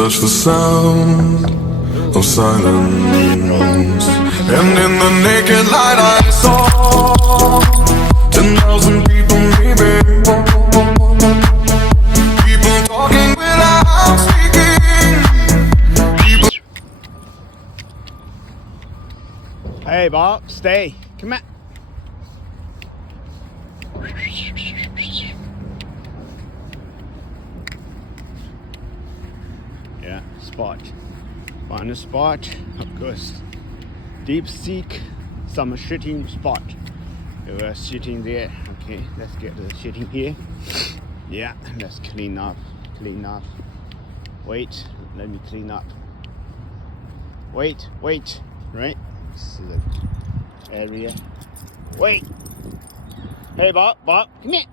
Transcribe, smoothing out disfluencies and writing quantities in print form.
touch the sound of silence, and in the naked light I saw 10,000 people, maybe. People talking without speaking. People. Hey Bob, stay. Come on. Yeah, spot. Find a spot, of course. Deep seek some shitting spot. You are sitting there. Okay, let's get the shitting here. Yeah, let's clean up. Clean up. Wait, let me clean up. Wait. Right? This is the area. Wait. Hey Bob, come here.